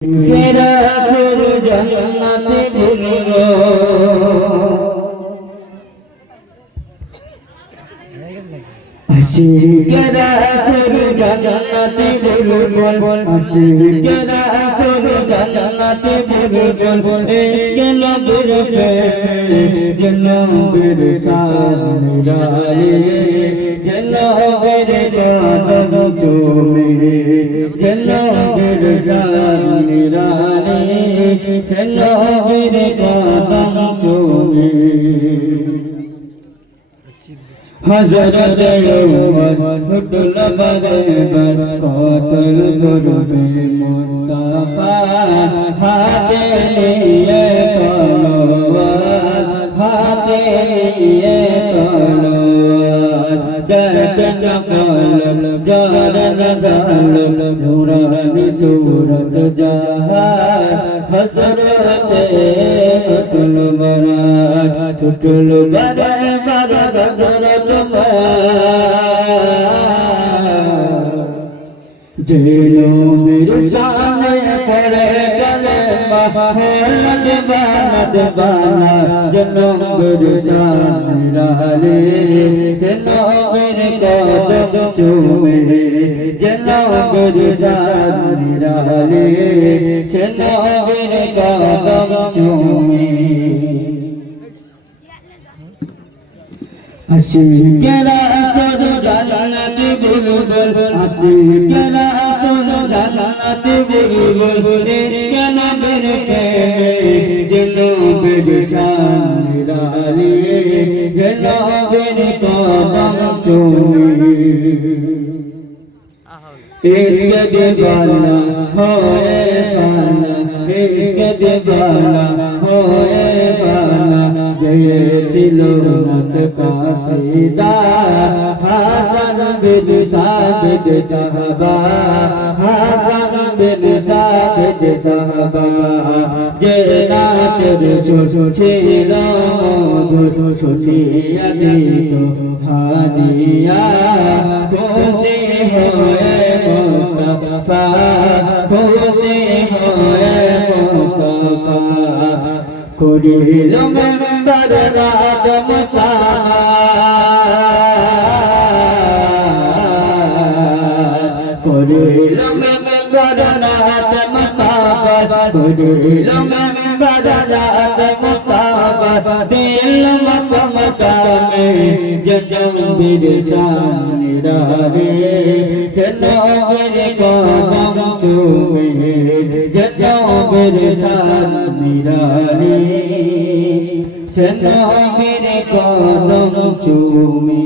তেরা সুর জন্নতে ভুলবো আশিকেরা সুর জন্নতে ভুলবো। আশিকেরা সুর জন্নতে ভুলবো। ইশকে নবীর প্রেমে জন্নতের সামনে জন্নতের সামনে জন্নতের কদম চুমে হজরত উমর ফুটল বরবার تننا بول جانن جان دورمي صورت جا خسرو رت تطل بنا تطل بنا হজরত যেনো মেরে সামনে পড়ে গলে মহল বানা বানা যেনো মেরে সামনে রালে যেনো মেরে কদম চুমে যেনো মেরে সামনে রালে যেনো মেরে কদম চুমে। আশিকেরা আসর জান্নাতে বুলবুল? আশিকেরা আসর জান্নাতে বুলবুল? ইশকে নবীর প্রেমে যেনো বের শানিরালি যেনো বের কদম চুমি ইশকে দিবানা হোয়ে পানা ইশকে দিবানা হোয়ে পানা গিয়েছিল মত হাসান বিন সাবিদ সাহাবা, যে রাতের শুছিল মধুর শুনিয়া দিত হাদিয়া। খুশি হয়ে মুস্তাফা, খুশি হয়ে মুস্তাফা। করিল মেম্বার রাত মুস্তাফা। মেম্বার রাত মুস্তাফা মেম্বার রাত মুস্তাফা দিল মকম কামে জজম্বির শান রারে জজম্বির কদম চুমে জজম্বির শান রারে জজম্বির কদম চুমে